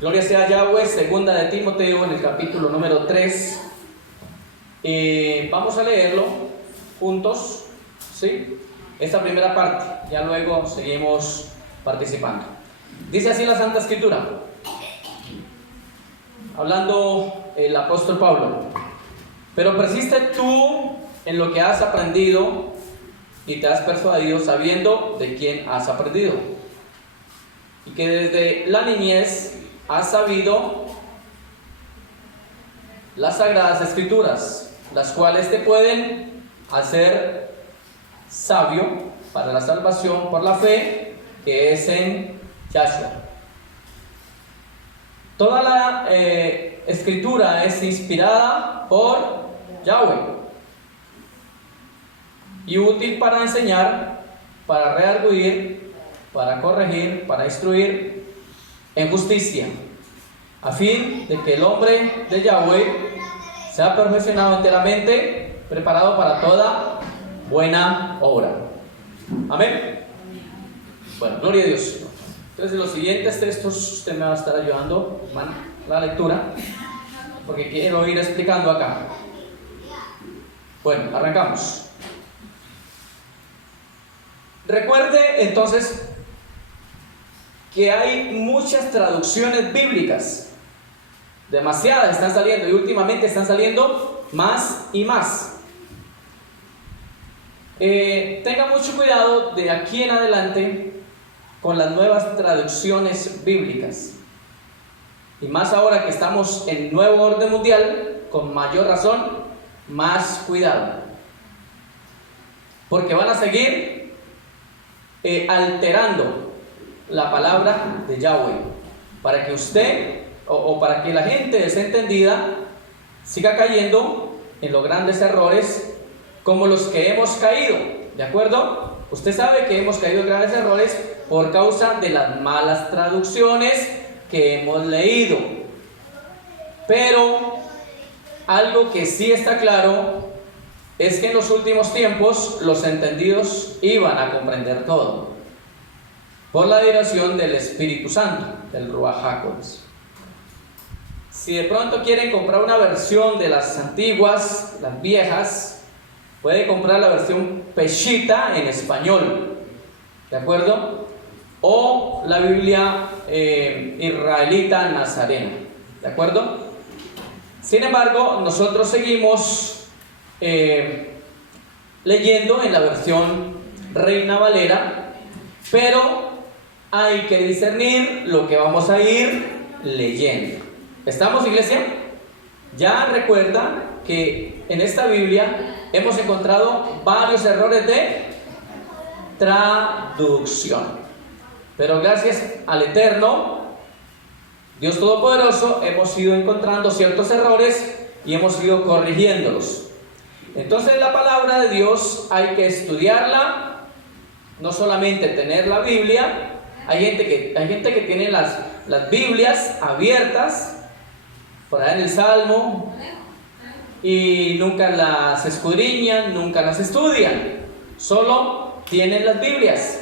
Gloria sea a Yahweh, segunda de Timoteo en el capítulo número 3. Vamos a leerlo juntos, ¿sí? Esta primera parte, ya luego seguimos participando. Dice así la Santa Escritura, hablando el apóstol Pablo: pero persiste tú en lo que has aprendido y te has persuadido, sabiendo de quién has aprendido, y que desde la niñez has sabido las sagradas escrituras, las cuales te pueden hacer sabio para la salvación por la fe que es en Yahshua. Toda la escritura es inspirada por Yahweh y útil para enseñar, para redarguir, para corregir, para instruir en justicia, a fin de que el hombre de Yahweh sea perfeccionado enteramente, preparado para toda buena obra. Amén. Bueno, gloria a Dios. Entonces, en los siguientes textos usted me va a estar ayudando, hermano, la lectura, porque quiero ir explicando acá. Bueno, arrancamos. Recuerde entonces que hay muchas traducciones bíblicas, demasiadas están saliendo, y últimamente están saliendo más y más. Tenga mucho cuidado de aquí en adelante con las nuevas traducciones bíblicas, y más ahora que estamos en nuevo orden mundial, con mayor razón, más cuidado, porque van a seguir alterando la palabra de Yahweh, para que usted o para que la gente desentendida siga cayendo en los grandes errores como los que hemos caído, ¿de acuerdo? Usted sabe que hemos caído en grandes errores por causa de las malas traducciones que hemos leído. Pero algo que sí está claro es que en los últimos tiempos los entendidos iban a comprender todo, por la dirección del Espíritu Santo, del Ruach HaKodesh. Si de pronto quieren comprar una versión de las antiguas, las viejas, puede comprar la versión Peshitta en español, ¿de acuerdo? O la Biblia israelita nazarena, ¿de acuerdo? Sin embargo, nosotros seguimos leyendo en la versión Reina Valera, pero hay que discernir lo que vamos a ir leyendo. ¿Estamos, iglesia? Ya recuerda que en esta Biblia hemos encontrado varios errores de traducción, pero gracias al Eterno, Dios Todopoderoso, hemos ido encontrando ciertos errores y hemos ido corrigiéndolos. Entonces, la palabra de Dios hay que estudiarla, no solamente tener la Biblia. Hay gente que tiene las Biblias abiertas por ahí en el Salmo y nunca las escudriñan, nunca las estudian, solo tienen las Biblias.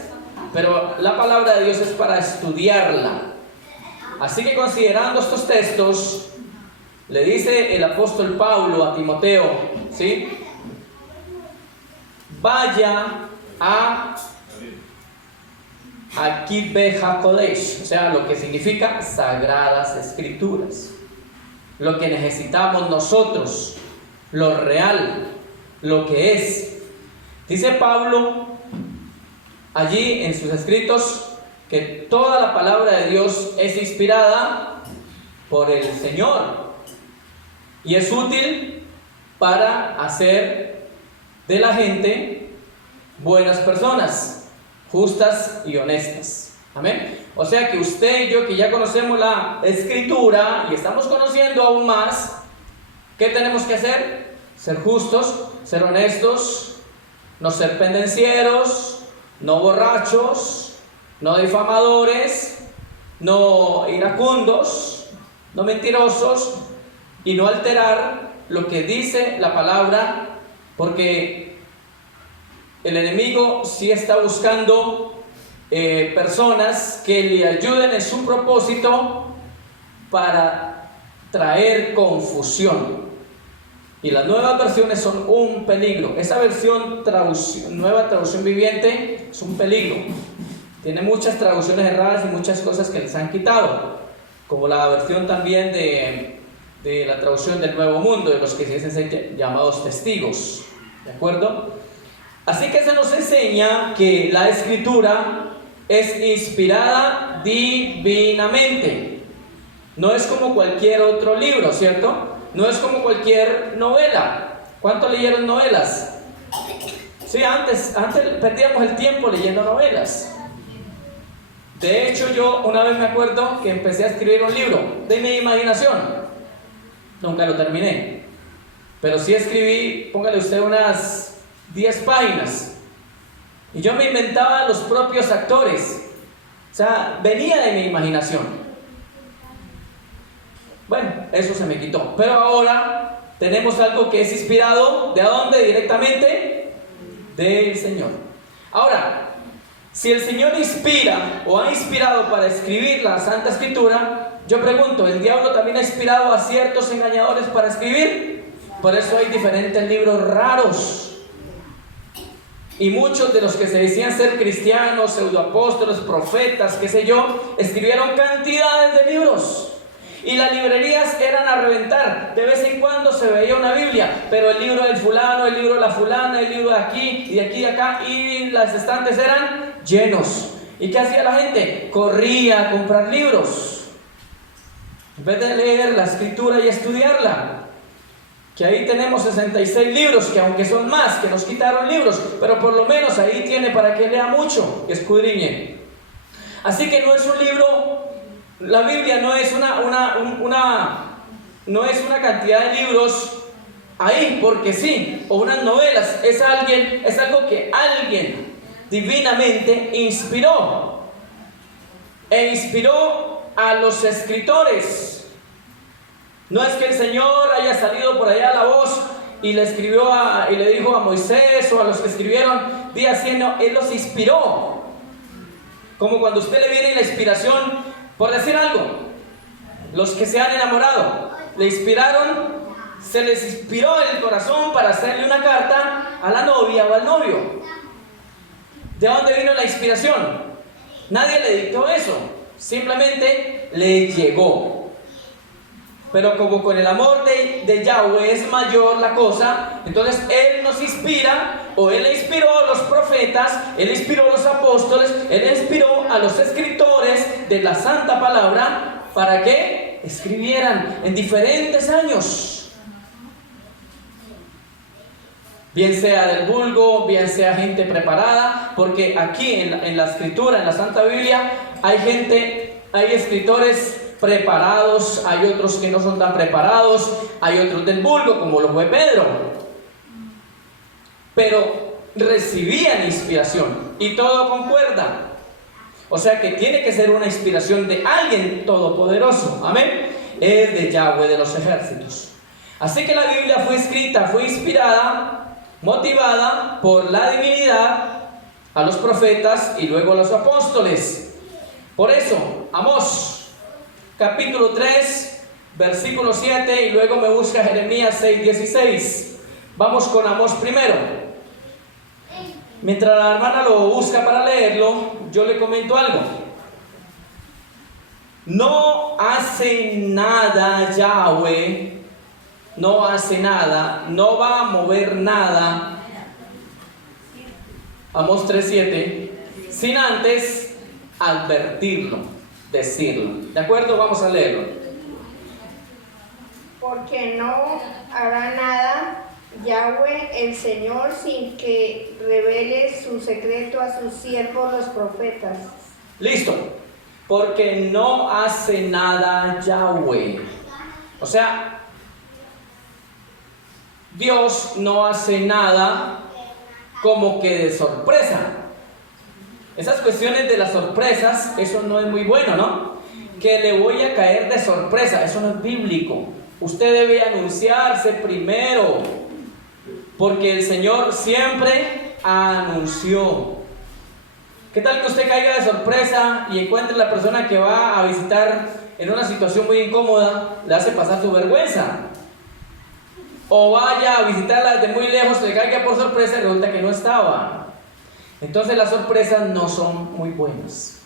Pero la palabra de Dios es para estudiarla. Así que, considerando estos textos, le dice el apóstol Pablo a Timoteo, ¿sí? Vaya a Kitbe HaKodesh, o sea, lo que significa Sagradas Escrituras, lo que necesitamos nosotros, lo real, lo que es. Dice Pablo allí en sus escritos que toda la palabra de Dios es inspirada por el Señor y es útil para hacer de la gente buenas personas, justas y honestas. Amén. O sea que usted y yo, que ya conocemos la Escritura y estamos conociendo aún más, ¿qué tenemos que hacer? Ser justos, ser honestos, no ser pendencieros, no borrachos, no difamadores, no iracundos, no mentirosos, y no alterar lo que dice la palabra, porque el enemigo sí está buscando personas que le ayuden en su propósito para traer confusión. Y las nuevas versiones son un peligro. Esa versión nueva traducción viviente es un peligro. Tiene muchas traducciones erradas y muchas cosas que les han quitado, como la versión también de la traducción del Nuevo Mundo, de los que se dicen llamados testigos, ¿de acuerdo? Así que se nos enseña que la Escritura es inspirada divinamente. No es como cualquier otro libro, ¿cierto? No es como cualquier novela. ¿Cuántos leyeron novelas? Sí, antes perdíamos el tiempo leyendo novelas. De hecho, yo una vez me acuerdo que empecé a escribir un libro de mi imaginación. Nunca lo terminé. Pero sí escribí, póngale usted, unas 10 páginas. Y yo me inventaba los propios actores. O sea, venía de mi imaginación. Bueno, eso se me quitó. Pero ahora tenemos algo que es inspirado, ¿de dónde? Directamente del Señor. Ahora, si el Señor inspira o ha inspirado para escribir la Santa Escritura, yo pregunto, ¿el diablo también ha inspirado a ciertos engañadores para escribir? Por eso hay diferentes libros raros. Y muchos de los que se decían ser cristianos, pseudoapóstoles, profetas, qué sé yo, escribieron cantidades de libros. Y las librerías eran a reventar. De vez en cuando se veía una Biblia, pero el libro del fulano, el libro de la fulana, el libro de aquí y de aquí y de acá, y las estantes eran llenos. ¿Y qué hacía la gente? Corría a comprar libros en vez de leer la Escritura y estudiarla. Que ahí tenemos 66 libros, que aunque son más, que nos quitaron libros, pero por lo menos ahí tiene para que lea mucho y escudriñe. Así que no es un libro, la Biblia no es no es una cantidad de libros ahí porque sí, o unas novelas, es algo que alguien divinamente inspiró, e inspiró a los escritores. No es que el Señor haya salido por allá a la voz y le escribió y le dijo a Moisés o a los que escribieron día así, no, Él los inspiró. Como cuando a usted le viene la inspiración, por decir algo, los que se han enamorado, le inspiraron, se les inspiró en el corazón para hacerle una carta a la novia o al novio. ¿De dónde vino la inspiración? Nadie le dictó eso, simplemente le llegó. Pero como con el amor de Yahweh es mayor la cosa, entonces Él nos inspira, o Él inspiró a los profetas, Él inspiró a los apóstoles, Él inspiró a los escritores de la Santa Palabra, ¿para qué? Escribieran en diferentes años. Bien sea del vulgo, bien sea gente preparada, porque aquí en la Escritura, en la Santa Biblia, hay escritores preparados, hay otros que no son tan preparados, hay otros del vulgo, como lo fue Pedro, pero recibían inspiración y todo concuerda. O sea que tiene que ser una inspiración de alguien todopoderoso, amén, es de Yahweh de los ejércitos. Así que la Biblia fue escrita, fue inspirada, motivada por la divinidad a los profetas y luego a los apóstoles. Por eso, Amós capítulo 3, versículo 7, y luego me busca Jeremías 6:16. Vamos con Amós primero. Mientras la hermana lo busca para leerlo, yo le comento algo. No hace nada Yahweh, no hace nada, no va a mover nada, Amós 3:7, sin antes advertirlo, decirlo. ¿De acuerdo? Vamos a leerlo. Porque no hará nada Yahweh el Señor sin que revele su secreto a sus siervos los profetas. Listo. Porque no hace nada Yahweh. O sea, Dios no hace nada como que de sorpresa. Esas cuestiones de las sorpresas, eso no es muy bueno, ¿no? Que le voy a caer de sorpresa, eso no es bíblico. Usted debe anunciarse primero, porque el Señor siempre anunció. ¿Qué tal que usted caiga de sorpresa y encuentre a la persona que va a visitar en una situación muy incómoda, le hace pasar su vergüenza? O vaya a visitarla desde muy lejos, le caiga por sorpresa y resulta que no estaba. Entonces las sorpresas no son muy buenas.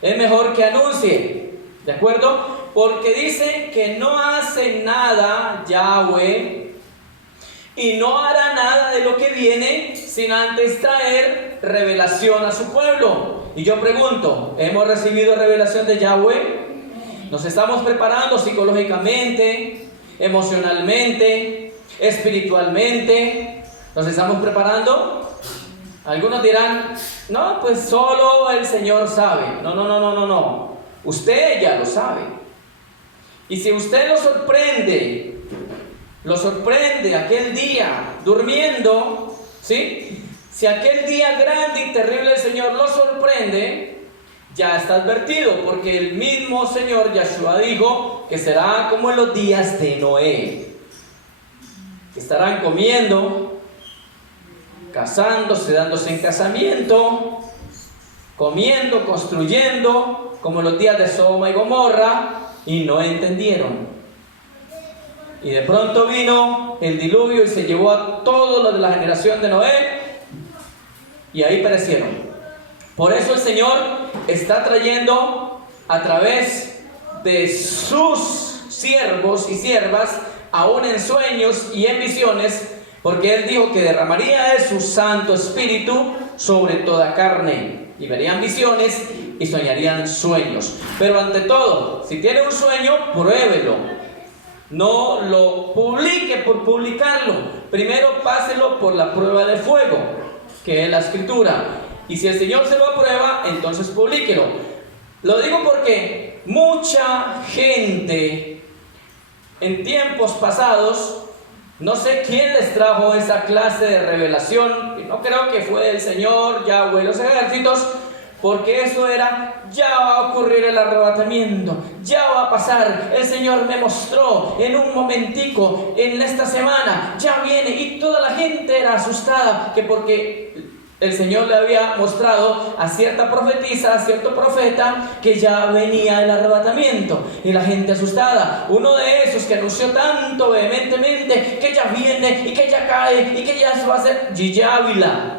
Es mejor que anuncie, ¿de acuerdo? Porque dice que no hace nada Yahweh y no hará nada de lo que viene sin antes traer revelación a su pueblo. Y yo pregunto, ¿hemos recibido revelación de Yahweh? ¿Nos estamos preparando psicológicamente, emocionalmente, espiritualmente? ¿Nos estamos preparando? Algunos dirán, no, pues solo el Señor sabe. No. Usted ya lo sabe. Y si usted lo sorprende aquel día durmiendo, ¿sí? Si aquel día grande y terrible el Señor lo sorprende, ya está advertido, porque el mismo Señor Yahshua dijo que será como en los días de Noé, que estarán comiendo, casándose, dándose en casamiento, comiendo, construyendo, como los días de Sodoma y Gomorra, y no entendieron. Y de pronto vino el diluvio y se llevó a todos los de la generación de Noé, y ahí perecieron. Por eso el Señor está trayendo a través de sus siervos y siervas, aún en sueños y en visiones, porque Él dijo que derramaría de su Santo Espíritu sobre toda carne, y verían visiones y soñarían sueños. Pero ante todo, si tiene un sueño, pruébelo. No lo publique por publicarlo. Primero páselo por la prueba de fuego, que es la Escritura. Y si el Señor se lo aprueba, entonces publíquelo. Lo digo porque mucha gente en tiempos pasados, no sé quién les trajo esa clase de revelación, y no creo que fue el Señor Yahweh de los ejércitos, porque eso era, ya va a ocurrir el arrebatamiento, ya va a pasar, el Señor me mostró en un momentico, en esta semana, ya viene, y toda la gente era asustada, que porque el Señor le había mostrado a cierta profetisa, a cierto profeta, que ya venía el arrebatamiento, y la gente asustada. Uno de esos que anunció tanto vehementemente que ya viene, y que ya cae, y que ya se va a hacer, Gigi Ávila,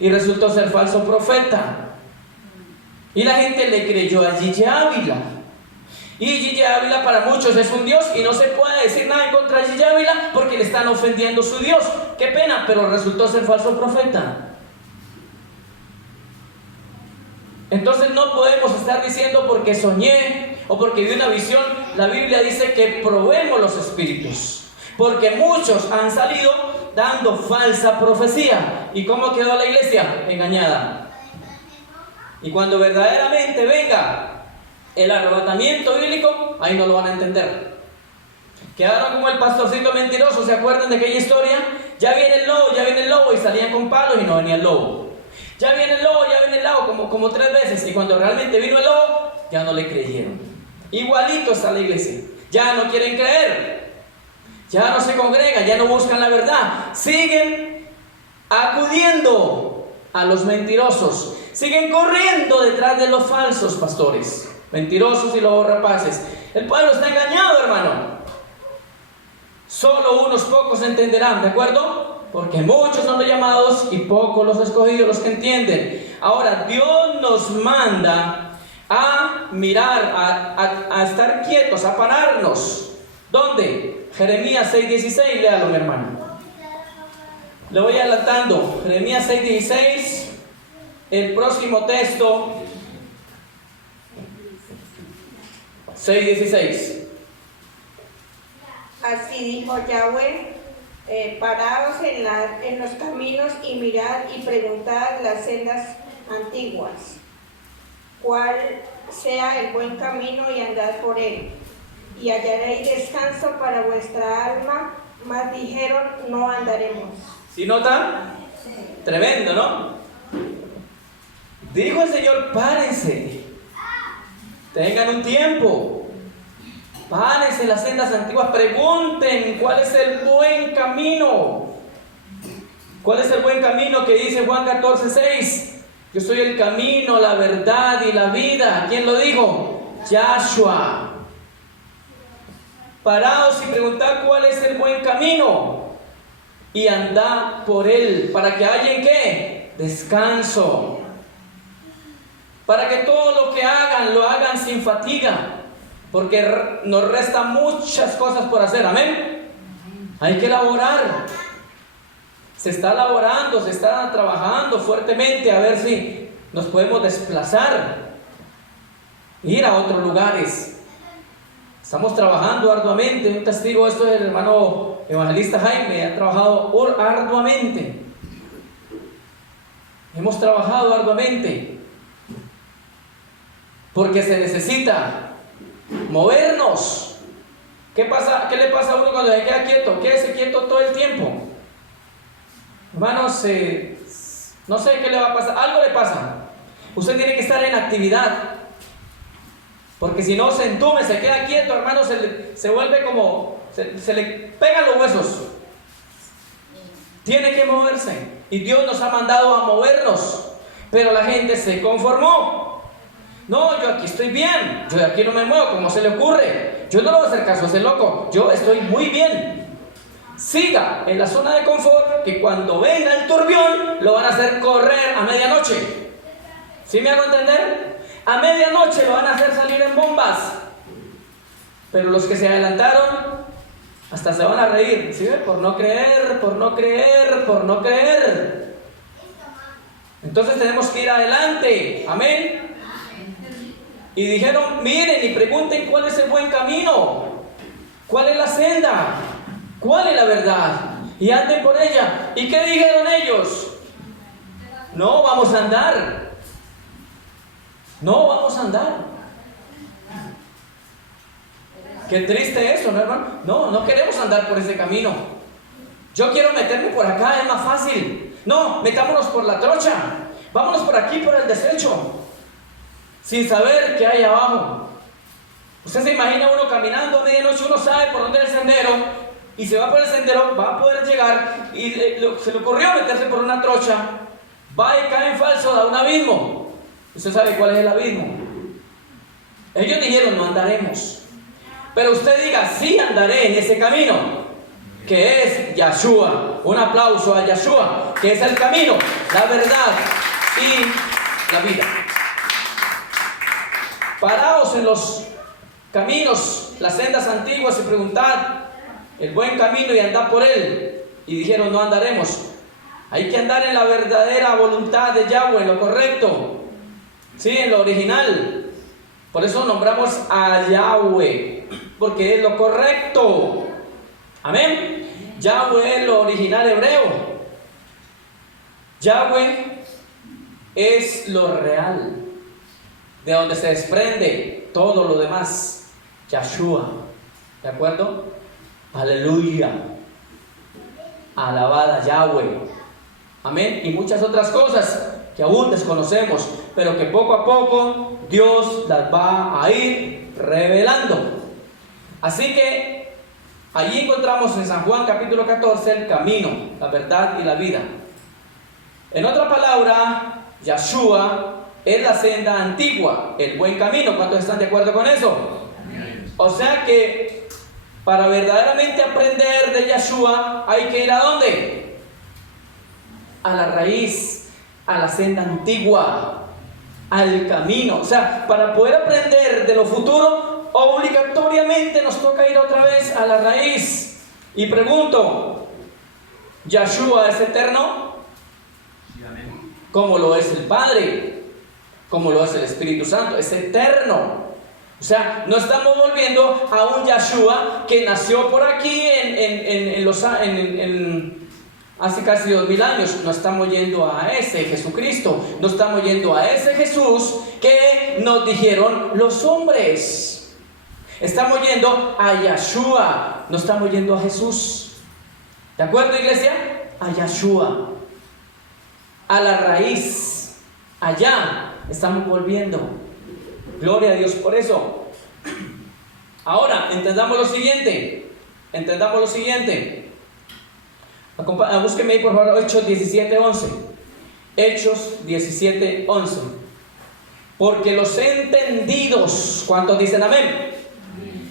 y resultó ser falso profeta. Y la gente le creyó a Gigi Ávila. Y Gigi Ávila para muchos es un Dios, y no se puede decir nada en contra de Gigi Ávila porque le están ofendiendo su Dios. Qué pena, pero resultó ser falso profeta. Entonces no podemos estar diciendo porque soñé o porque vi una visión. La Biblia dice que probemos los espíritus, porque muchos han salido dando falsa profecía. ¿Y cómo quedó la iglesia? Engañada. Y cuando verdaderamente venga el arrebatamiento bíblico, ahí no lo van a entender. Quedaron como el pastorcito mentiroso. ¿Se acuerdan de aquella historia? Ya viene el lobo, y salían con palos y no venía el lobo. Ya viene el lobo, como 3 veces. Y cuando realmente vino el lobo, ya no le creyeron. Igualito está la iglesia. Ya no quieren creer. Ya no se congregan, ya no buscan la verdad. Siguen acudiendo a los mentirosos. Siguen corriendo detrás de los falsos pastores, mentirosos y lobos rapaces. El pueblo está engañado, hermano. Solo unos pocos entenderán, ¿de acuerdo? Porque muchos son los llamados y pocos los escogidos, los que entienden. Ahora, Dios nos manda a mirar, a estar quietos, a pararnos. ¿Dónde? Jeremías 6:16, léalo, mi hermano. Le voy adelantando. Jeremías 6:16, el próximo texto, 6:16. Así dijo Yahweh, paraos en los caminos y mirad y preguntad las sendas antiguas, cuál sea el buen camino, y andad por él, y hallaréis descanso para vuestra alma. Mas dijeron, no andaremos. ¿Sí nota? Tremendo, ¿no? Dijo el Señor, párense, tengan un tiempo, párense en las sendas antiguas, pregunten cuál es el buen camino. ¿Cuál es el buen camino que dice Juan 14:6? Yo soy el camino, la verdad y la vida. ¿Quién lo dijo? Yahshua. Paraos y preguntad cuál es el buen camino y andad por él, para que haya en qué descanso, para que todo lo que hagan lo hagan sin fatiga, porque nos restan muchas cosas por hacer. Amén. Hay que laborar. Se está laborando, se está trabajando fuertemente a ver si nos podemos desplazar, ir a otros lugares. Estamos trabajando arduamente. Un testigo de esto es el hermano evangelista Jaime. Ha trabajado arduamente. Hemos trabajado arduamente porque se necesita movernos. ¿Qué pasa? ¿Qué le pasa a uno cuando se queda quieto? Quédese quieto todo el tiempo. Hermanos, no sé qué le va a pasar. Algo le pasa. Usted tiene que estar en actividad, porque si no se entume, se queda quieto, hermano, se vuelve como, se le pegan los huesos. Tiene que moverse. Y Dios nos ha mandado a movernos, pero la gente se conformó. No, yo aquí estoy bien, yo de aquí no me muevo, como se le ocurre. Yo no le voy a hacer caso a ese loco, yo estoy muy bien. Siga en la zona de confort, que cuando venga el turbión lo van a hacer correr a medianoche. ¿Sí me hago entender? A medianoche lo van a hacer salir en bombas. Pero los que se adelantaron hasta se van a reír, ¿sí? Por no creer, por no creer, por no creer. Entonces tenemos que ir adelante. Amén. Y dijeron, miren y pregunten cuál es el buen camino, cuál es la senda, cuál es la verdad, y anden por ella. ¿Y qué dijeron ellos? No vamos a andar. No vamos a andar. Qué triste eso, ¿no, hermano? No queremos andar por ese camino. Yo quiero meterme por acá, es más fácil. No, metámonos por la trocha. Vámonos por aquí, por el desecho, sin saber qué hay abajo. Usted se imagina uno caminando a medianoche, uno sabe por dónde es el sendero, y se va por el sendero, va a poder llegar, y se le ocurrió meterse por una trocha, va y cae en falso, da un abismo. Usted sabe cuál es el abismo. Ellos dijeron, no andaremos. Pero usted diga, sí andaré en ese camino, que es Yahshua. Un aplauso a Yahshua, que es el camino, la verdad y la vida. Paraos en los caminos, las sendas antiguas, y preguntad el buen camino y andad por él. Y dijeron, no andaremos. Hay que andar en la verdadera voluntad de Yahweh, en lo correcto, sí, en lo original. Por eso nombramos a Yahweh, porque es lo correcto. Amén. Yahweh es lo original hebreo. Yahweh es lo real, de donde se desprende todo lo demás. Yahshua, ¿de acuerdo? Aleluya. Alabada Yahweh. Amén. Y muchas otras cosas que aún desconocemos, pero que poco a poco Dios las va a ir revelando. Así que allí encontramos en San Juan capítulo 14 el camino, la verdad y la vida. En otra palabra, Yahshua es la senda antigua, el buen camino. ¿Cuántos están de acuerdo con eso? O sea que para verdaderamente aprender de Yahshua hay que ir ¿a dónde? A la raíz, a la senda antigua, al camino. O sea, para poder aprender de lo futuro, obligatoriamente nos toca ir otra vez a la raíz. Y pregunto, ¿Yahshua es eterno? Como lo es el Padre, como lo es el Espíritu Santo, es eterno. O sea, no estamos volviendo a un Yahshua que nació por aquí hace casi 2000 años. No estamos yendo a ese Jesucristo, no estamos yendo a ese Jesús que nos dijeron los hombres. Estamos yendo a Yahshua, no estamos yendo a Jesús. ¿De acuerdo, iglesia? A Yahshua, a la raíz. Allá estamos volviendo. Gloria a Dios por eso. Ahora, entendamos lo siguiente. Búsqueme ahí por favor Hechos 17:11. Hechos 17:11. Porque los entendidos, ¿cuántos dicen amén?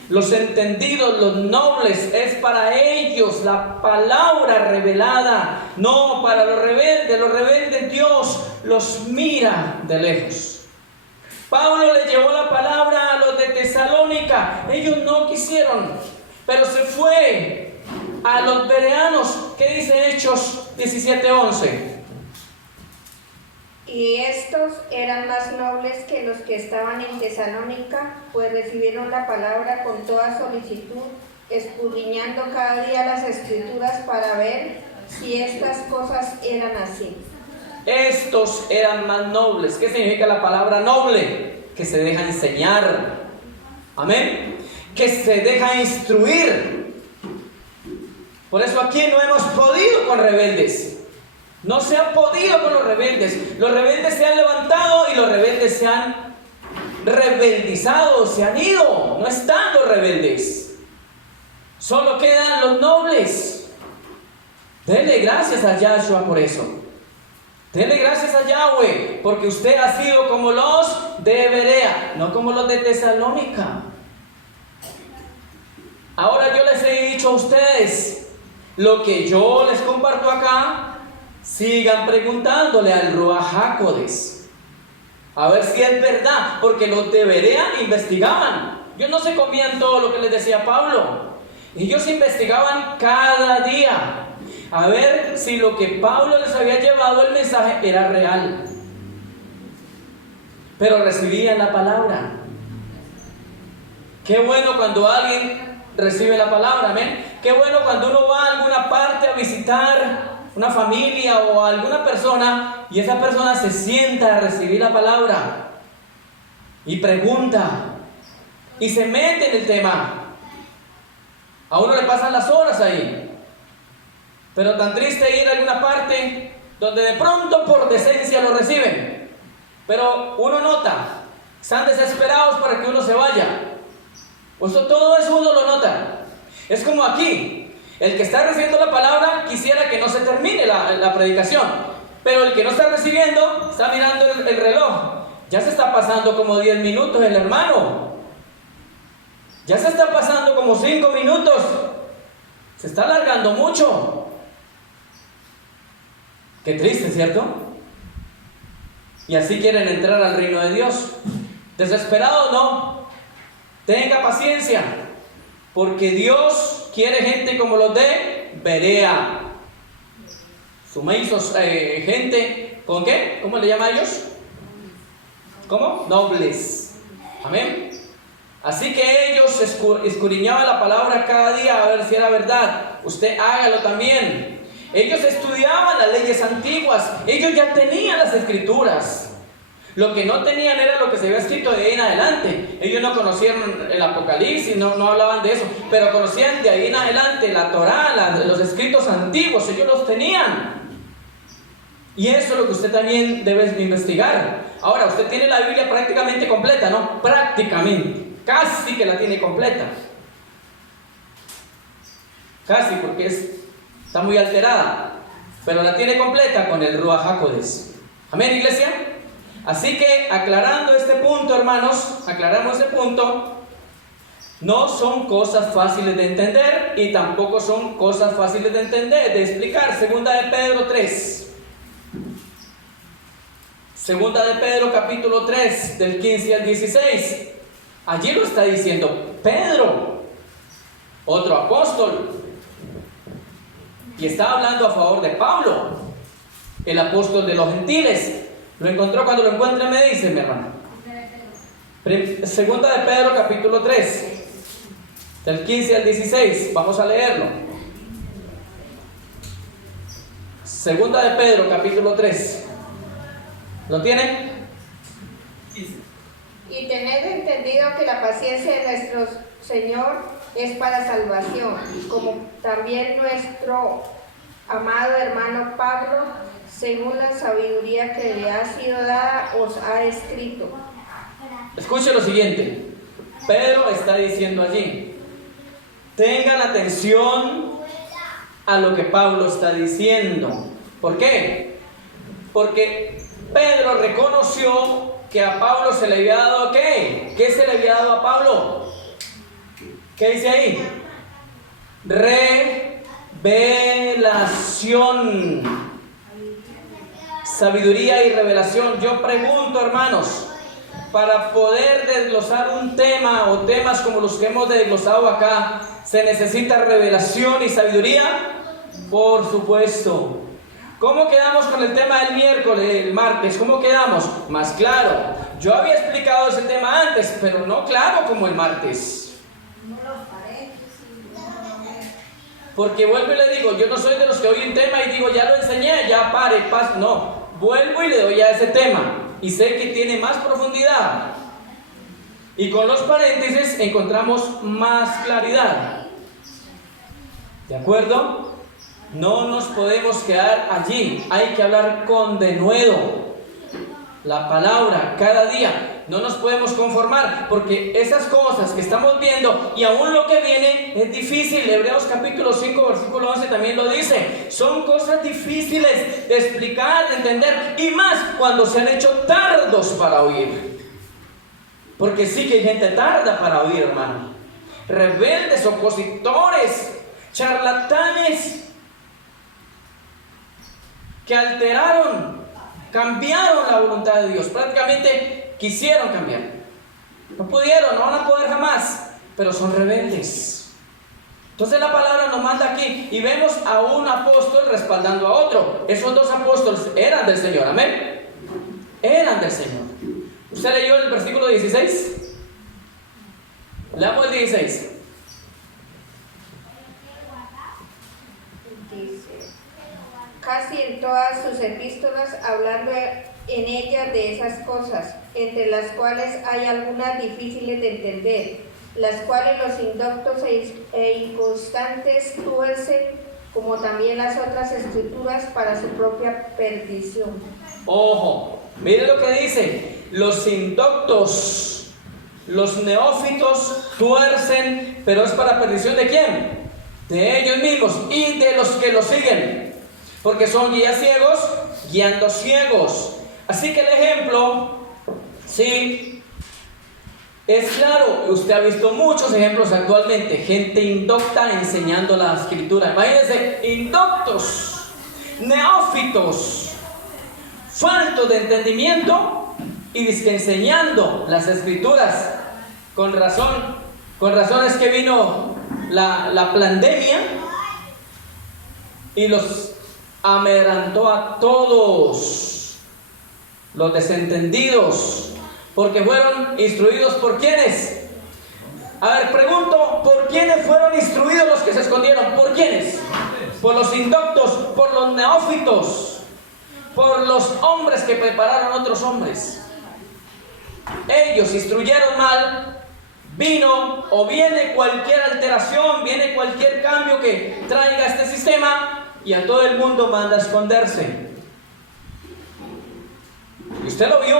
Los entendidos, los nobles, es para ellos la palabra revelada, no para los rebeldes. Los rebeldes Dios los mira de lejos. Pablo le llevó la palabra a los de Tesalónica. Ellos no quisieron, pero se fue a los bereanos. ¿Qué dice Hechos 17:11? Y estos eran más nobles que los que estaban en Tesalónica, pues recibieron la palabra con toda solicitud, escudriñando cada día las escrituras para ver si estas cosas eran así. Estos eran más nobles. ¿Qué significa la palabra noble? Que se deja enseñar. Amén. Que se deja instruir. Por eso aquí no hemos podido con rebeldes. No se ha podido con los rebeldes. Los rebeldes se han levantado y los rebeldes se han rebeldizado, se han ido. No están los rebeldes. Solo quedan los nobles. Denle gracias a Yahshua por eso. Denle gracias a Yahweh, porque usted ha sido como los de Berea, no como los de Tesalónica. Ahora yo les he dicho a ustedes lo que yo les comparto acá. Sigan preguntándole al Ruach HaKodesh a ver si es verdad, porque los de Berea investigaban. Ellos no se comían todo lo que les decía Pablo. Ellos investigaban cada día a ver si lo que Pablo les había llevado el mensaje era real. Pero recibían la palabra. Qué bueno cuando alguien recibe la palabra, amén. Qué bueno cuando uno va a alguna parte a visitar una familia o a alguna persona y esa persona se sienta a recibir la palabra y pregunta y se mete en el tema. A uno le pasan las horas ahí. Pero tan triste ir a alguna parte donde de pronto por decencia lo reciben. Pero uno nota, están desesperados para que uno se vaya. Todo eso uno lo nota. Es como aquí. El que está recibiendo la palabra quisiera que no se termine la predicación. Pero el que no está recibiendo está mirando el reloj. Ya se está pasando como 10 minutos el hermano. Ya se está pasando como 5 minutos. Se está alargando mucho. Qué triste, ¿cierto? Y así quieren entrar al reino de Dios. Desesperados no. Tenga paciencia, porque Dios quiere gente como los de Berea. Sumisos, gente, ¿con qué? ¿Cómo le llama a ellos? ¿Cómo? Nobles. Amén. Así que ellos escudriñaban la palabra cada día a ver si era verdad. Usted hágalo también. Ellos estudiaban las leyes antiguas. Ellos ya tenían las escrituras. Lo que no tenían era lo que se había escrito de ahí en adelante. Ellos no conocían el Apocalipsis, no hablaban de eso, pero conocían de ahí en adelante la Torá, los escritos antiguos. Ellos los tenían. Y eso es lo que usted también debe investigar. Ahora, usted tiene la Biblia prácticamente completa, ¿no? Prácticamente. Casi que la tiene completa. Casi, porque está muy alterada. Pero la tiene completa con el Ruach HaKodesh. Amén, iglesia. Así que aclarando este punto, hermanos, aclaramos este punto. No son cosas fáciles de entender y tampoco son cosas fáciles de entender, de explicar. Segunda de Pedro 3. Segunda de Pedro capítulo 3, del 15 al 16. Allí lo está diciendo Pedro, otro apóstol. Y está hablando a favor de Pablo, el apóstol de los gentiles. Lo encontró, cuando lo encuentre me dice, mi hermano. Segunda de Pedro capítulo 3, del 15 al 16. Vamos a leerlo. Segunda de Pedro capítulo 3. ¿Lo tienen? Y tened entendido que la paciencia de nuestro Señor es para salvación, como también nuestro amado hermano Pablo, según la sabiduría que le ha sido dada, os ha escrito. Escuche lo siguiente. Pedro está diciendo allí: tengan atención a lo que Pablo está diciendo. ¿Por qué? Porque Pedro reconoció que a Pablo se le había dado ¿qué? ¿Qué se le había dado a Pablo? ¿Qué dice ahí? Revelación. Sabiduría y revelación. Yo pregunto, hermanos, para poder desglosar un tema o temas como los que hemos desglosado acá, ¿se necesita revelación y sabiduría? Por supuesto. ¿Cómo quedamos con el tema del miércoles, el martes? ¿Cómo quedamos? Más claro. Yo había explicado ese tema antes, pero no claro como el martes. Porque vuelvo y le digo, yo no soy de los que oyen tema y digo, ya lo enseñé, ya pare, paso. No, vuelvo y le doy a ese tema. Y sé que tiene más profundidad. Y con los paréntesis encontramos más claridad. ¿De acuerdo? No nos podemos quedar allí. Hay que hablar con denuedo la palabra cada día. No nos podemos conformar, porque esas cosas que estamos viendo y aún lo que viene es difícil. Hebreos capítulo 5 versículo 11 también lo dice. Son cosas difíciles de explicar, de entender, y más cuando se han hecho tardos para oír. Porque sí que hay gente tarda para oír, hermano. Rebeldes, opositores, charlatanes que alteraron, cambiaron la voluntad de Dios. Prácticamente quisieron cambiar. No pudieron, no van a poder jamás, pero son rebeldes. Entonces la palabra nos manda aquí y vemos a un apóstol respaldando a otro. Esos dos apóstoles eran del Señor, amén. Eran del Señor. ¿Usted leyó el versículo 16? Leamos el 16. Casi en todas sus epístolas, hablando en ellas de esas cosas, entre las cuales hay algunas difíciles de entender, las cuales los indoctos e inconstantes tuercen, como también las otras escrituras, para su propia perdición. Ojo, mire lo que dice: los indoctos, los neófitos tuercen, pero es para perdición ¿de quién? De ellos mismos y de los que los siguen. Porque son guías ciegos, guiando ciegos. Así que el ejemplo, sí, es claro. Usted ha visto muchos ejemplos actualmente. Gente indocta enseñando la escritura. Imagínense, indoctos, neófitos, faltos de entendimiento y dizque enseñando las escrituras. Con razón es que vino la pandemia y los amedrentó a todos los desentendidos, porque fueron instruidos ¿por quiénes? A ver, pregunto, ¿por quiénes fueron instruidos los que se escondieron? ¿Por quiénes? Por los indoctos, por los neófitos, por los hombres que prepararon otros hombres. Ellos instruyeron mal, vino o viene cualquier alteración, viene cualquier cambio que traiga este sistema, y a todo el mundo manda a esconderse. Y usted lo vio,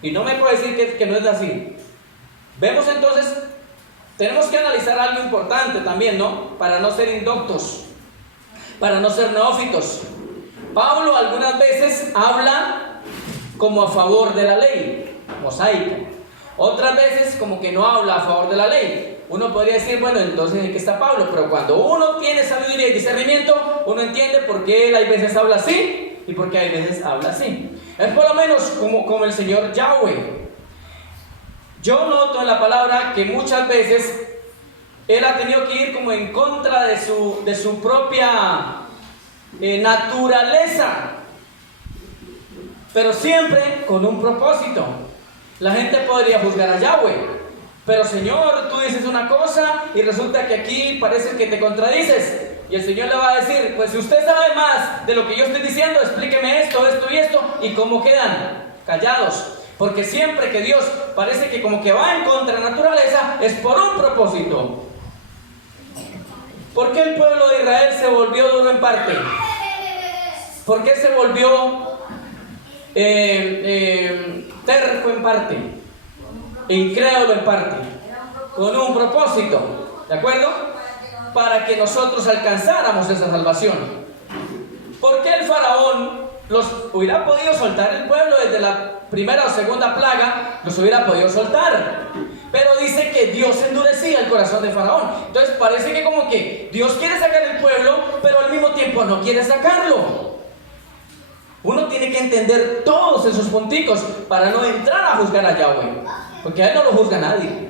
y no me puede decir que no es así. Vemos entonces, tenemos que analizar algo importante también, ¿no? Para no ser indoctos, para no ser neófitos. Pablo algunas veces habla como a favor de la ley mosaica, otras veces como que no habla a favor de la ley. Uno podría decir, bueno, entonces ¿en qué está Pablo? Pero cuando uno tiene sabiduría y discernimiento, uno entiende por qué él hay veces habla así y por qué hay veces habla así. Es por lo menos como el Señor Yahweh. Yo noto en la palabra que muchas veces él ha tenido que ir como en contra de su propia naturaleza, pero siempre con un propósito. La gente podría juzgar a Yahweh, pero Señor, tú dices una cosa y resulta que aquí parece que te contradices. Y el Señor le va a decir, pues si usted sabe más de lo que yo estoy diciendo, explíqueme esto, esto y esto. ¿Y cómo quedan? Callados. Porque siempre que Dios parece que como que va en contra de la naturaleza, es por un propósito. ¿Por qué el pueblo de Israel se volvió duro en parte? ¿Por qué se volvió terco en parte? Incrédulo en parte, con un propósito, ¿de acuerdo? Para que nosotros alcanzáramos esa salvación. ¿Por qué el faraón los hubiera podido soltar el pueblo desde la primera o segunda plaga, los hubiera podido soltar. Pero dice que Dios endurecía el corazón de Faraón. Entonces parece que como que Dios quiere sacar el pueblo, pero al mismo tiempo no quiere sacarlo. Uno tiene que entender todos esos punticos para no entrar a juzgar a Yahweh, porque a Él no lo juzga nadie,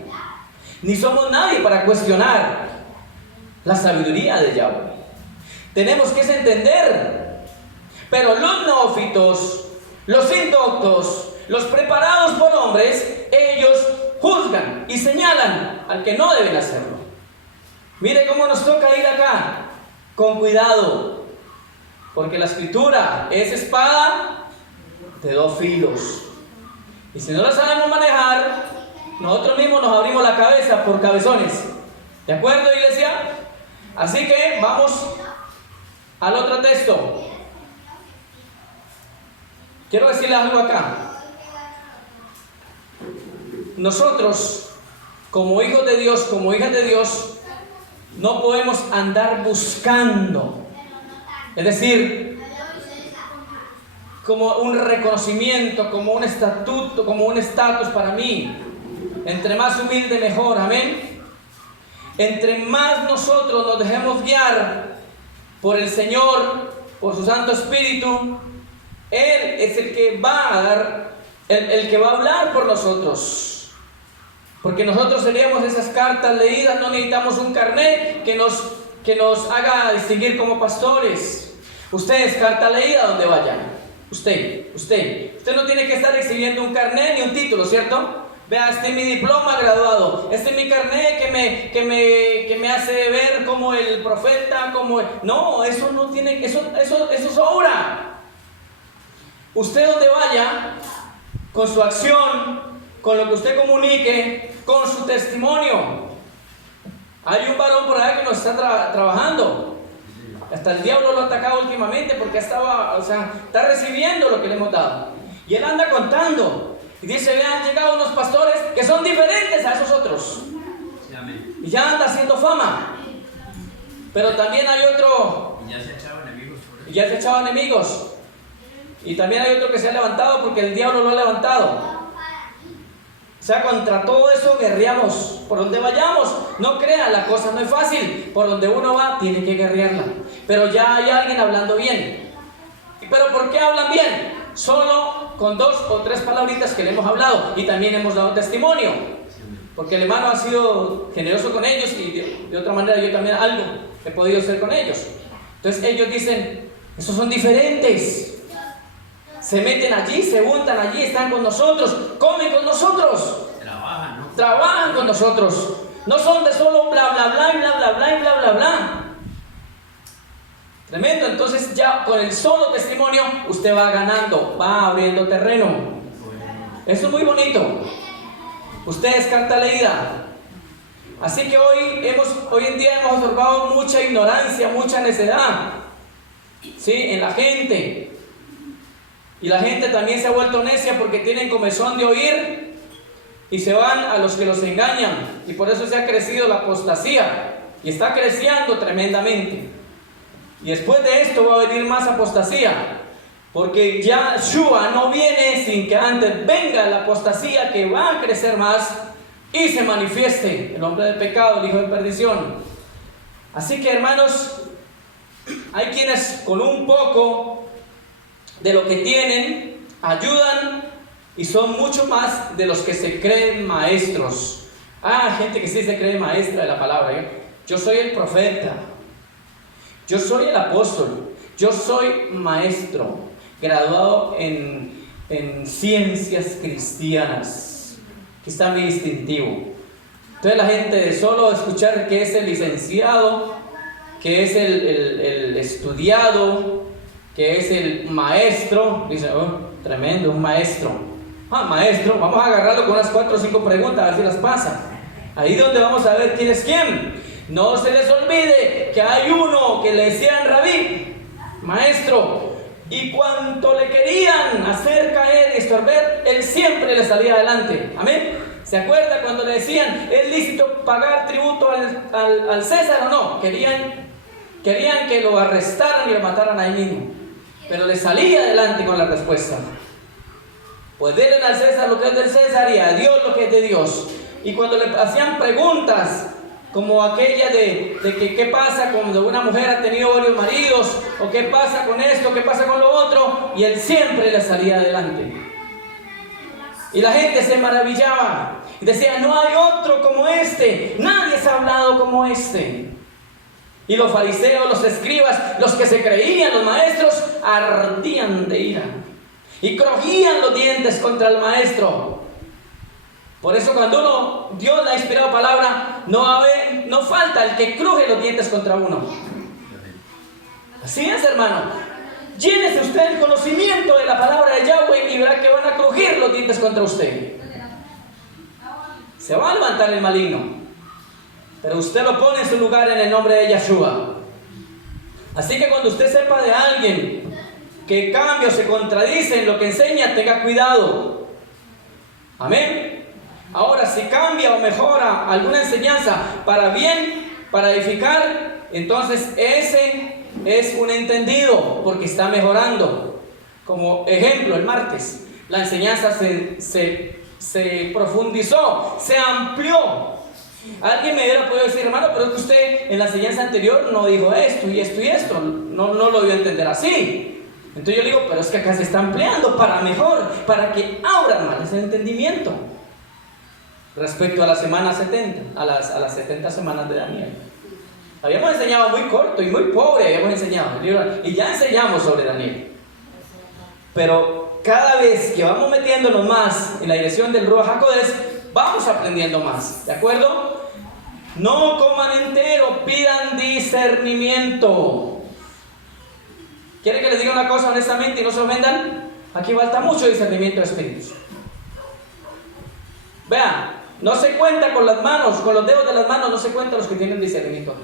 ni somos nadie para cuestionar la sabiduría de Yahweh. Tenemos que entender. Pero los neófitos, los indoctos, los preparados por hombres, ellos juzgan y señalan al que no deben hacerlo. Mire cómo nos toca ir acá, con cuidado, porque la escritura es espada de dos filos. Y si no la sabemos manejar, nosotros mismos nos abrimos la cabeza por cabezones. ¿De acuerdo, iglesia? Así que vamos al otro texto. Quiero decirles algo acá. Nosotros, como hijos de Dios, como hijas de Dios, no podemos andar buscando, es decir, como un reconocimiento, como un estatuto, como un estatus para mí. Entre más humilde, mejor, amén. Entre más nosotros nos dejemos guiar por el Señor, por su Santo Espíritu, Él es el que va a dar, el que va a hablar por nosotros. Porque nosotros seríamos esas cartas leídas, no necesitamos un carnet que nos haga distinguir como pastores. Usted es carta leída donde vaya. Usted no tiene que estar exhibiendo un carnet ni un título, ¿cierto? Vea, este es mi diploma graduado, este es mi carnet que me hace ver como el profeta, como... No, eso no tiene, eso sobra. Usted donde vaya, con su acción, con lo que usted comunique, con su testimonio. Hay un varón por allá que nos está trabajando. Hasta el diablo lo ha atacado últimamente porque está recibiendo lo que le hemos dado. Y él anda contando. Y dice, vean, han llegado unos pastores que son diferentes a esos otros. Y ya anda haciendo fama. Pero también hay otro. Y ya se echaba enemigos. Y también hay otro que se ha levantado porque el diablo lo ha levantado. O sea, contra todo eso guerreamos. Por donde vayamos, no crean, la cosa no es fácil. Por donde uno va, tiene que guerrearla. Pero ya hay alguien hablando bien. ¿Pero por qué hablan bien? Solo con 2 o 3 palabritas que le hemos hablado. Y también hemos dado testimonio. Porque el hermano ha sido generoso con ellos. Y de otra manera yo también algo he podido hacer con ellos. Entonces ellos dicen, esos son diferentes. Se meten allí, se untan allí, están con nosotros, comen con nosotros, trabajan con nosotros. No son de solo bla bla bla y bla bla bla y bla bla bla. Tremendo. Entonces ya con el solo testimonio usted va ganando, va abriendo terreno. Eso es muy bonito. Usted es carta leída. Así que hoy en día hemos observado mucha ignorancia, mucha necedad, ¿sí?, en la gente. Y la gente también se ha vuelto necia porque tienen comezón de oír y se van a los que los engañan. Y por eso se ha crecido la apostasía. Y está creciendo tremendamente. Y después de esto va a venir más apostasía. Porque Yahshua no viene sin que antes venga la apostasía, que va a crecer más y se manifieste el hombre de pecado, el hijo de perdición. Así que, hermanos, hay quienes con un poco de lo que tienen ayudan y son mucho más de los que se creen maestros. Gente que sí se cree maestra de la palabra. Yo soy el profeta, yo soy el apóstol, yo soy maestro, graduado en ciencias cristianas. Aquí está mi distintivo. Entonces la gente de solo escuchar que es el licenciado, que es el estudiado, que es el maestro, dice, tremendo, un maestro. Maestro, vamos a agarrarlo con unas 4 o 5 preguntas, a ver si las pasa. Ahí donde vamos a ver quién es quién. No se les olvide que hay uno que le decían rabí, maestro, y cuanto le querían hacer caer y estorbar, él siempre le salía adelante. Amén. ¿Se acuerda cuando le decían, es lícito pagar tributo al César o no? Querían que lo arrestaran y lo mataran ahí mismo. pero le salía adelante con la respuesta. Pues denle al César lo que es del César y a Dios lo que es de Dios. Y cuando le hacían preguntas como aquella de que qué pasa cuando una mujer ha tenido varios maridos, o qué pasa con esto, qué pasa con lo otro, y él siempre le salía adelante. Y la gente se maravillaba y decía, no hay otro como este, nadie se ha hablado como este. Y los fariseos, los escribas, los que se creían los maestros, ardían de ira y crujían los dientes contra el maestro. Por eso cuando Dios le ha inspirado palabra, no falta el que cruje los dientes contra uno. Así es, hermano. Llénese usted el conocimiento de la palabra de Yahweh y verá que van a crujir los dientes contra usted. Se va a levantar el maligno, pero usted lo pone en su lugar en el nombre de Yahshua. Así que cuando usted sepa de alguien que cambia o se contradice en lo que enseña, tenga cuidado. Amén. Ahora, si cambia o mejora alguna enseñanza para bien, para edificar, entonces ese es un entendido, porque está mejorando. Como ejemplo, el martes, la enseñanza se profundizó, se amplió. Alguien me hubiera podido decir, hermano, pero es que usted en la enseñanza anterior no dijo esto y esto y esto, no lo dio a entender así. Entonces yo digo, pero es que acá se está ampliando para mejor, para que abra más el entendimiento. Respecto a la semana 70, a las 70 semanas de Daniel, habíamos enseñado muy corto y muy pobre, habíamos enseñado el libro, y ya enseñamos sobre Daniel. Pero cada vez que vamos metiéndonos más en la dirección del Ruach HaKodesh, vamos aprendiendo más, ¿de acuerdo? No coman entero, pidan discernimiento. ¿Quieren que les diga una cosa honestamente y no se ofendan? Aquí falta mucho discernimiento de espíritus. Vean, no se cuenta con las manos, con los dedos de las manos, no se cuenta los que tienen discernimiento aquí.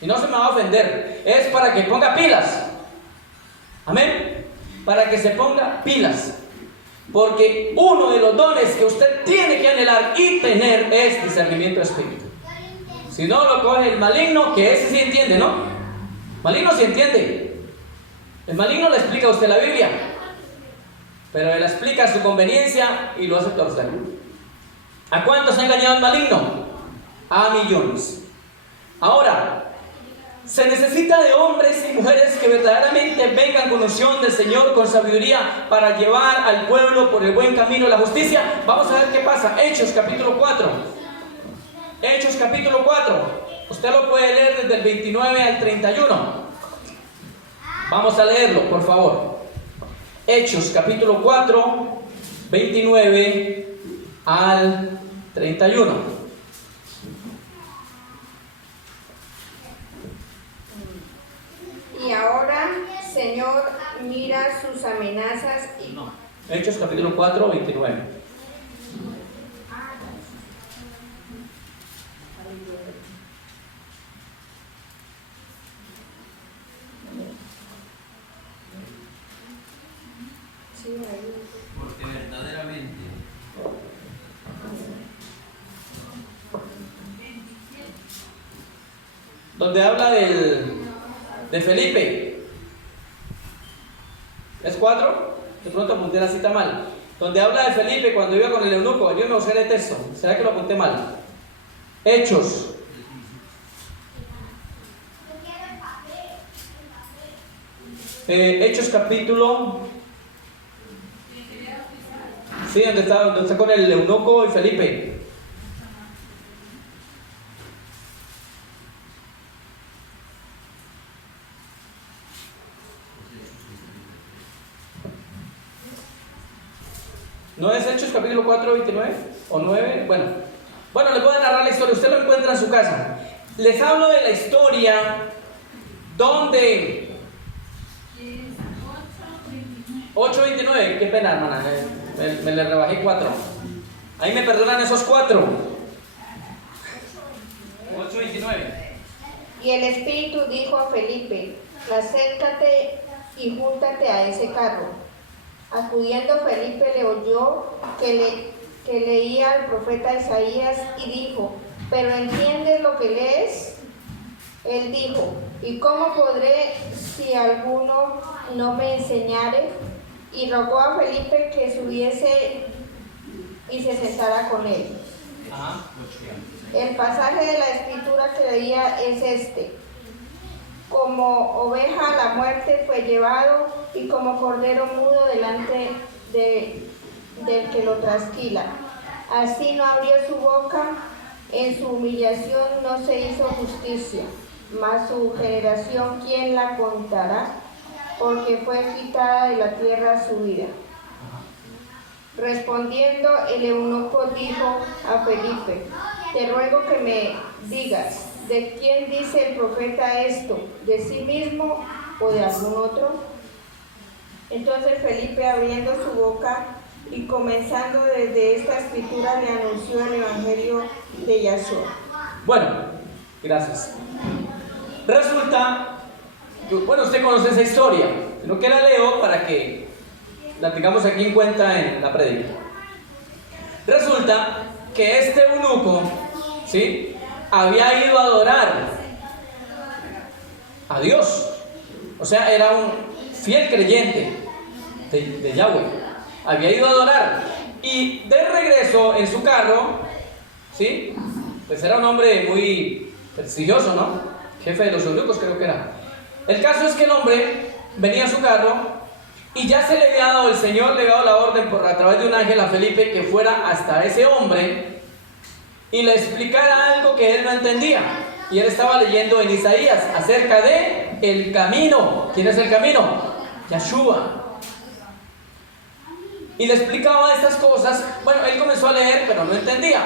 Y no se me va a ofender, es para que ponga pilas. Amén. Para que se ponga pilas. Porque uno de los dones que usted tiene que anhelar y tener es discernimiento de espíritu. Si no, lo coge el maligno, que ese sí entiende, ¿no? Maligno sí entiende. El maligno le explica a usted la Biblia, pero él explica a su conveniencia y lo hace torcer. ¿A cuántos ha engañado el maligno? A millones. Ahora, se necesita de hombres y mujeres que verdaderamente vengan con unción del Señor, con sabiduría, para llevar al pueblo por el buen camino de la justicia. Vamos a ver qué pasa. Hechos capítulo 4. Hechos capítulo 4. Usted lo puede leer desde el 29 al 31. Vamos a leerlo, por favor. Hechos capítulo 4, 29 al 31. Y ahora, Señor, mira sus amenazas y... No. Hechos capítulo 4, 29. Porque verdaderamente donde habla de Felipe. ¿Es 4? De pronto apunté la cita mal. Donde habla de Felipe cuando iba con el eunuco. Yo me busqué el texto. ¿Será que lo apunté mal? Hechos. Hechos capítulo. Sí, donde está con el eunuco y Felipe. ¿No es Hechos capítulo 4, 29 o 9? Bueno, les voy a narrar la historia. Usted lo encuentra en su casa. Les hablo de la historia donde 8:29. Qué pena, hermana. Me le rebajé 4. Ahí me perdonan esos 4. 8:29. Y el Espíritu dijo a Felipe: acércate y júntate a ese carro. Acudiendo Felipe le oyó que leía al profeta Isaías y dijo: ¿pero entiendes lo que lees? Él dijo: ¿y cómo podré si alguno no me enseñare? Y rogó a Felipe que subiese y se sentara con él. El pasaje de la escritura que leía es este: como oveja a la muerte fue llevado, y como cordero mudo delante del que lo trasquila. Así no abrió su boca, en su humillación no se hizo justicia. Mas su generación, ¿quién la contará? Porque fue quitada de la tierra su vida. Respondiendo, el eunuco dijo a Felipe: te ruego que me digas, ¿de quién dice el profeta esto? ¿De sí mismo o de algún otro? Entonces Felipe, abriendo su boca y comenzando desde esta escritura, le anunció el evangelio de Yahshua. Bueno, gracias. Resulta que, bueno, usted conoce esa historia, sino que la leo para que la tengamos aquí en cuenta en la prédica. Resulta que este eunuco, ¿sí?, había ido a adorar a Dios. O sea, era un fiel creyente de Yahweh. Había ido a adorar. Y de regreso en su carro, ¿sí?, pues era un hombre muy prestigioso, ¿no? Jefe de los eunucos, creo que era. El caso es que el hombre venía en su carro y ya se le había dado, el Señor le había dado la orden a través de un ángel a Felipe que fuera hasta ese hombre y le explicara algo que él no entendía. Y él estaba leyendo en Isaías acerca de el camino. ¿Quién es el camino? Yahshua. Y le explicaba estas cosas. Bueno, él comenzó a leer, pero no entendía.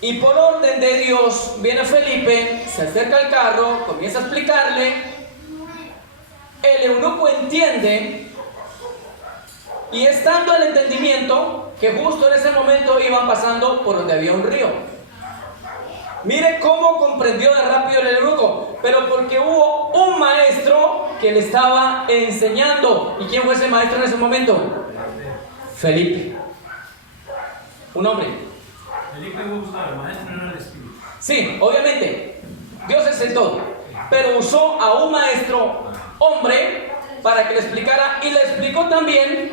Y por orden de Dios viene Felipe, se acerca al carro, comienza a explicarle. El eunuco entiende, y estando al entendimiento, que justo en ese momento iban pasando por donde había un río. Mire cómo comprendió de rápido el eunuco, pero porque hubo un maestro que le estaba enseñando. ¿Y quién fue ese maestro en ese momento? Felipe. Un hombre. Felipe buscaba, el maestro era el Espíritu. Sí, obviamente, Dios es el todo, pero usó a un maestro hombre para que le explicara, y le explicó también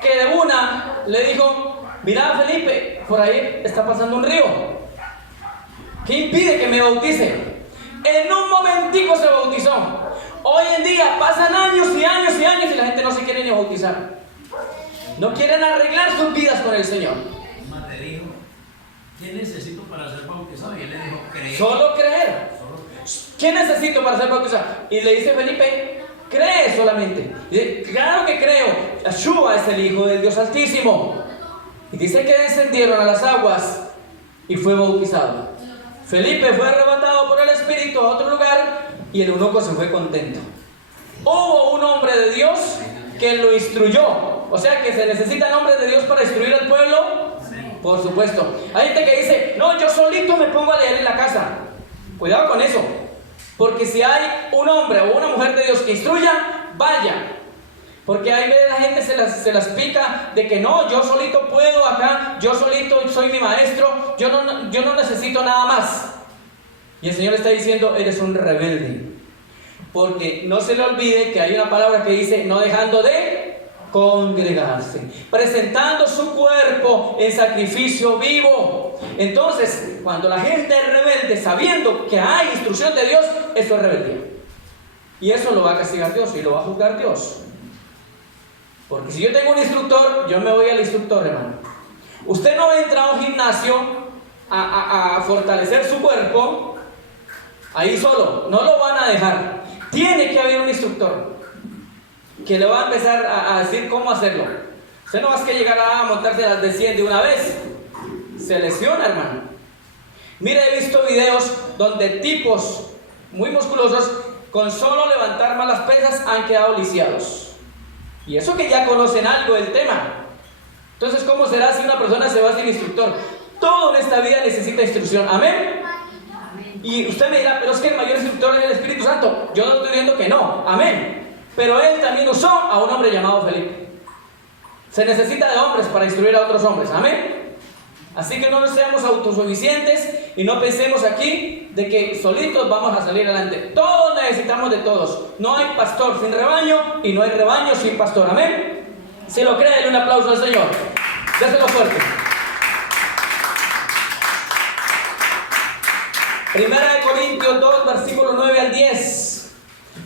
que de una le dijo: mira, Felipe, por ahí está pasando un río. ¿Qué impide que me bautice? En un momentico se bautizó. Hoy en día pasan años y años y años y la gente no se quiere ni bautizar. No quieren arreglar sus vidas con el Señor. Más le dijo: ¿qué necesito para ser bautizado? Y él le dijo: creer. Solo creer. ¿Qué necesito para ser bautizado? Y le dice Felipe: cree solamente. Y dice: claro que creo. Yahshua es el Hijo del Dios Altísimo. Y dice que descendieron a las aguas y fue bautizado. Felipe fue arrebatado por el Espíritu a otro lugar y el eunuco se fue contento. Hubo un hombre de Dios que lo instruyó. O sea que se necesitan hombres de Dios para instruir al pueblo. Por supuesto. Hay gente que dice: no, yo solito me pongo a leer en la casa. Cuidado con eso. Porque si hay un hombre o una mujer de Dios que instruya, vaya. Porque ahí la gente se las pica de que no, yo solito puedo acá, yo solito soy mi maestro, yo no necesito nada más. Y el Señor está diciendo: eres un rebelde. Porque no se le olvide que hay una palabra que dice: no dejando de congregarse, presentando su cuerpo en sacrificio vivo. Entonces, cuando la gente es rebelde, sabiendo que hay instrucción de Dios, eso es rebeldía. Y eso lo va a castigar Dios y lo va a juzgar Dios. Porque si yo tengo un instructor, yo me voy al instructor, hermano. Usted no entra a un gimnasio a fortalecer su cuerpo ahí solo, no lo van a dejar. Tiene que haber un instructor que le va a empezar a decir cómo hacerlo. Usted no va a que llegar a montarse las de 100 de una vez. Se lesiona, hermano. Mire, he visto videos donde tipos muy musculosos, con solo levantar malas pesas, han quedado lisiados. Y eso que ya conocen algo del tema. Entonces, ¿cómo será si una persona se va sin instructor? Todo en esta vida necesita instrucción. ¿Amén? Y usted me dirá: pero es que el mayor instructor es el Espíritu Santo. Yo no estoy diciendo que no. Amén. Pero él también usó a un hombre llamado Felipe. Se necesita de hombres para instruir a otros hombres. Amén. Así que no nos seamos autosuficientes y no pensemos aquí de que solitos vamos a salir adelante. Todos necesitamos de todos. No hay pastor sin rebaño y no hay rebaño sin pastor. Amén. Si lo cree, denle un aplauso al Señor. Déselo fuerte. Primera de Corintios 2, versículo 9 al 10.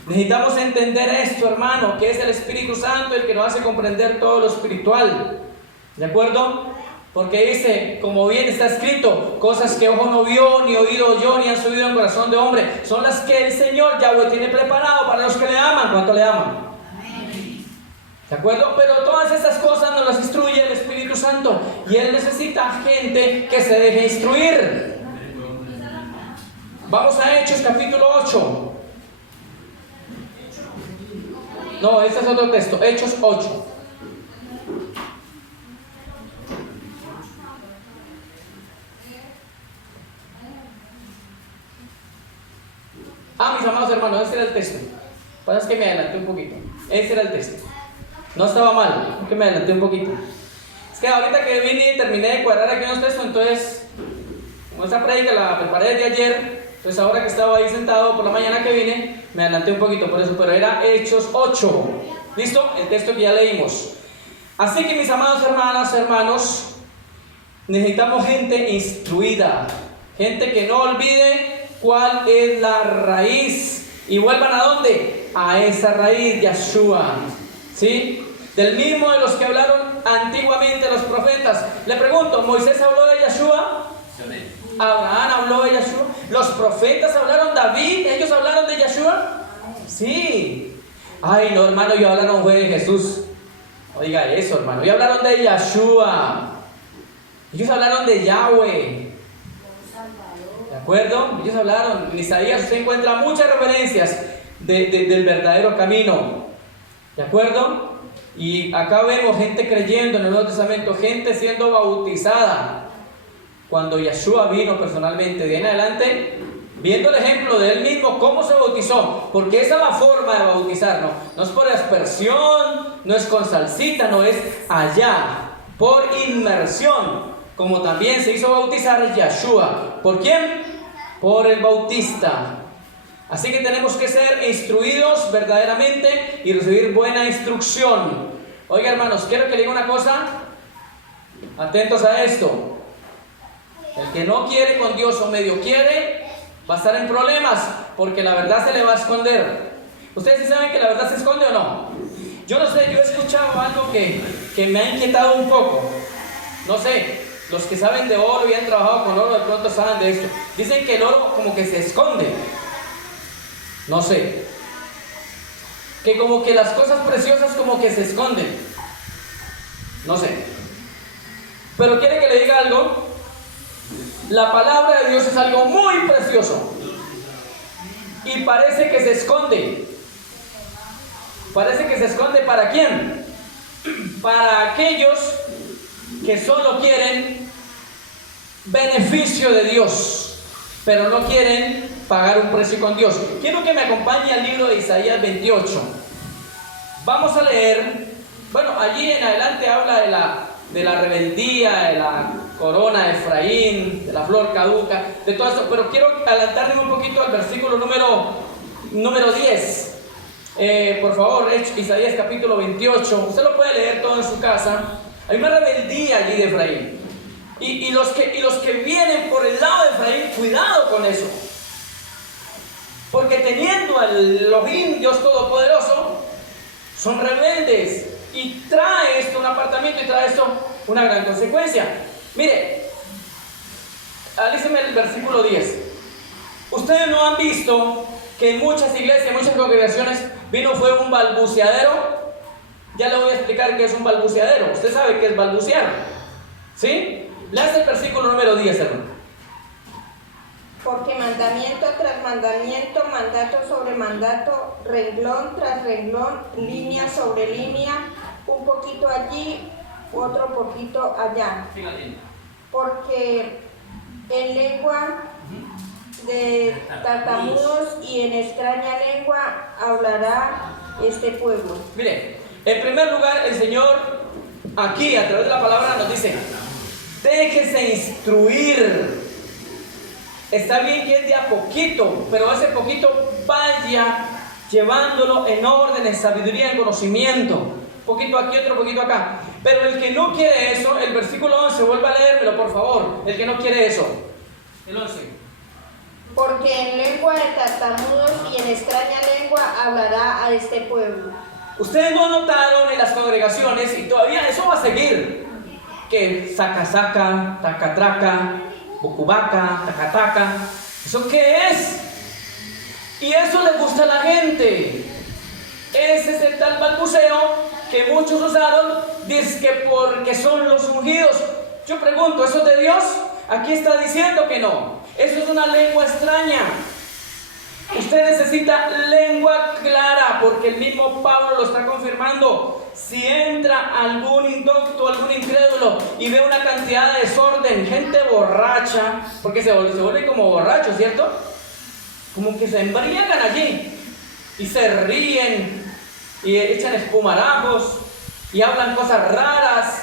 Necesitamos entender esto, hermano, que es el Espíritu Santo el que nos hace comprender todo lo espiritual. ¿De acuerdo? Porque dice, como bien está escrito, cosas que ojo no vio, ni oído oyó, ni han subido en corazón de hombre, son las que el Señor Yahweh tiene preparado para los que le aman. ¿Cuánto le aman? ¿De acuerdo? Pero todas estas cosas nos las instruye el Espíritu Santo. Y Él necesita gente que se deje instruir. Vamos a Hechos capítulo 8. No, este es otro texto. Hechos 8. Mis amados hermanos, ese era el texto. Pasa que me adelanté un poquito. Ese era el texto. No estaba mal, es que me adelanté un poquito. Es que ahorita que vine y terminé de cuadrar aquí unos textos, entonces, como esta prédica la preparé desde ayer, entonces ahora que estaba ahí sentado por la mañana que vine, me adelanté un poquito por eso, pero era Hechos 8. ¿Listo? El texto que ya leímos. Así que mis amados hermanos, necesitamos gente instruida, gente que no olvide cuál es la raíz y vuelvan ¿a dónde? A esa raíz, Yahshua, ¿sí? Del mismo de los que hablaron antiguamente los profetas. Le pregunto, ¿Moisés habló de Yahshua? ¿Abraham habló de Yahshua? ¿Los profetas hablaron? ¿David? ¿Ellos hablaron de Yahshua? Sí. Ay, no, hermano, ellos hablaron fue de Jesús. Oiga eso, hermano, ellos hablaron de Yahshua. Ellos hablaron de Yahweh. ¿De acuerdo? Ellos hablaron, en Isaías se encuentra muchas referencias del verdadero camino. ¿De acuerdo? Y acá vemos gente creyendo en el Nuevo Testamento, gente siendo bautizada. Cuando Yahshua vino personalmente, de ahí en adelante, viendo el ejemplo de él mismo, cómo se bautizó, porque esa es la forma de bautizarnos. No es por aspersión, no es con salsita, no es allá, por inmersión. Como también se hizo bautizar Yahshua. ¿Por quién? Por el Bautista. Así que tenemos que ser instruidos verdaderamente y recibir buena instrucción. Oiga, hermanos, quiero que le diga una cosa. Atentos a esto. El que no quiere con Dios o medio quiere, va a estar en problemas, porque la verdad se le va a esconder. ¿Ustedes sí saben que la verdad se esconde o no? Yo no sé, yo he escuchado algo que me ha inquietado un poco. No sé. Los que saben de oro y han trabajado con oro de pronto saben de esto. Dicen que el oro como que se esconde. No sé. Que como que las cosas preciosas como que se esconden. No sé. Pero quiere que le diga algo. La palabra de Dios es algo muy precioso. Y parece que se esconde. Parece que se esconde ¿para quién? Para aquellos que solo quieren beneficio de Dios, pero no quieren pagar un precio con Dios. Quiero que me acompañe al libro de Isaías 28. Vamos a leer, bueno, allí en adelante habla de la rebeldía, de la corona de Efraín, de la flor caduca, de todo esto, pero quiero adelantarme un poquito al versículo número 10. Por favor, Isaías capítulo 28, usted lo puede leer todo en su casa. Hay una rebeldía allí de Efraín. Y los que vienen por el lado de Efraín, cuidado con eso. Porque teniendo al Elohim, Dios Todopoderoso, son rebeldes. Y trae esto un apartamiento y trae esto una gran consecuencia. Mire, alíceme el versículo 10. Ustedes no han visto que en muchas iglesias, muchas congregaciones, fue un balbuceadero. Ya le voy a explicar qué es un balbuceadero. Usted sabe qué es balbucear, ¿sí? Lea el versículo número 10, hermano. Porque mandamiento tras mandamiento, mandato sobre mandato, renglón tras renglón, línea sobre línea, un poquito allí, otro poquito allá. Porque en lengua de tartamudos y en extraña lengua hablará este pueblo. Mire, en primer lugar, el Señor aquí a través de la palabra nos dice: Déjese instruir. Está bien que es de a poquito, pero ese poquito vaya llevándolo en orden, en sabiduría, en conocimiento. Un poquito aquí, otro poquito acá. Pero el que no quiere eso, el versículo 11, vuelva a leérmelo por favor. El que no quiere eso. El 11. Porque en lengua de tartamudos y en extraña lengua hablará a este pueblo. Ustedes no notaron en las congregaciones, y todavía eso va a seguir, que saca, taca, traca, bucubaca, taca, taca. ¿Eso qué es? Y eso le gusta a la gente. Ese es el tal balbuceo que muchos usaron, dizque porque son los ungidos. Yo pregunto, ¿eso es de Dios? Aquí está diciendo que no. Eso es una lengua extraña. Usted necesita lengua clara, porque el mismo Pablo lo está confirmando. Si entra algún indocto, algún incrédulo y ve una cantidad de desorden, gente borracha, porque se vuelve como borrachos, ¿cierto? Como que se embriagan allí y se ríen y echan espumarajos y hablan cosas raras,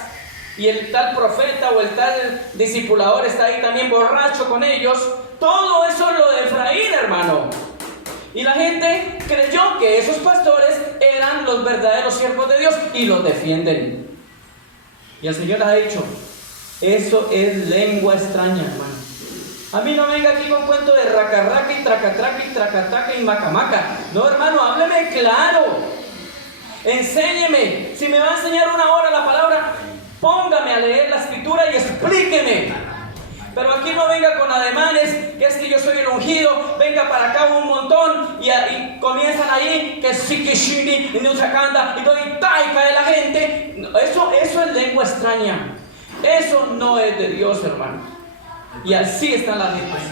y el tal profeta o el tal discipulador está ahí también borracho con ellos. Todo eso es lo de Efraín, hermano. Y la gente creyó que esos pastores eran los verdaderos siervos de Dios y los defienden. Y el Señor ha dicho, eso es lengua extraña, hermano. A mí no venga aquí con cuento de raca y tracatraca y tracataca y macamaca. No, hermano, hábleme claro. Enséñeme. Si me va a enseñar una hora la palabra, póngame a leer la escritura y explíqueme. Pero aquí no venga con ademanes, que es que yo soy el ungido, venga para acá un montón y comienzan ahí, que sí, que shini, y no sacanda, y doy y cae la gente. Eso es lengua extraña. Eso no es de Dios, hermano. Y así están las gentes.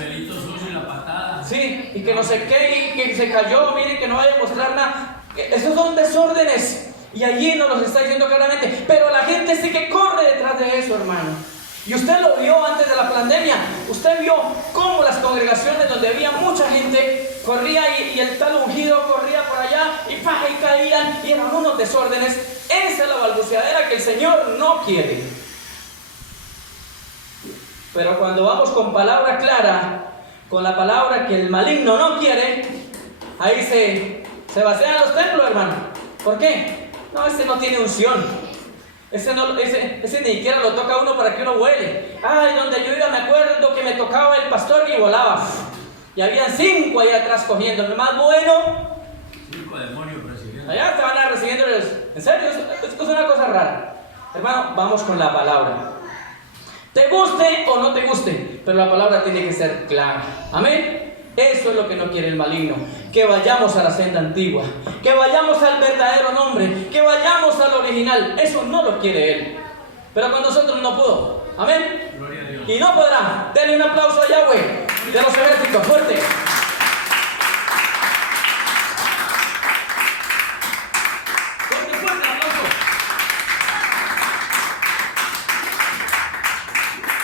Y la patada. Sí, y que no sé qué, y que se cayó, miren que no vaya a mostrar nada. Esos son desórdenes. Y allí nos los está diciendo claramente. Pero la gente sí que corre detrás de eso, hermano. Y usted lo vio antes de la pandemia. Usted vio cómo las congregaciones donde había mucha gente corría y el tal ungido corría por allá y caían y eran unos desórdenes. Esa es la balbuceadera que el Señor no quiere. Pero cuando vamos con palabra clara, con la palabra que el maligno no quiere, ahí se vacían los templos, hermano. ¿Por qué? No, ese no tiene unción. Ese ni siquiera lo toca a uno para que uno huele. Ay, donde yo iba me acuerdo que me tocaba el pastor y volaba. Y habían 5 ahí atrás cogiendo. El más bueno. 5 demonios recibiendo. Allá estaban recibiéndoles. En serio, es una cosa rara. Hermano, vamos con la palabra. Te guste o no te guste, pero la palabra tiene que ser clara. Amén. Eso es lo que no quiere el maligno. Que vayamos a la senda antigua, que vayamos al verdadero nombre, que vayamos al original. Eso no lo quiere él. Pero con nosotros no pudo. Amén. Gloria a Dios. Y no podrá. Denle un aplauso a Yahweh de los ejércitos. Fuerte.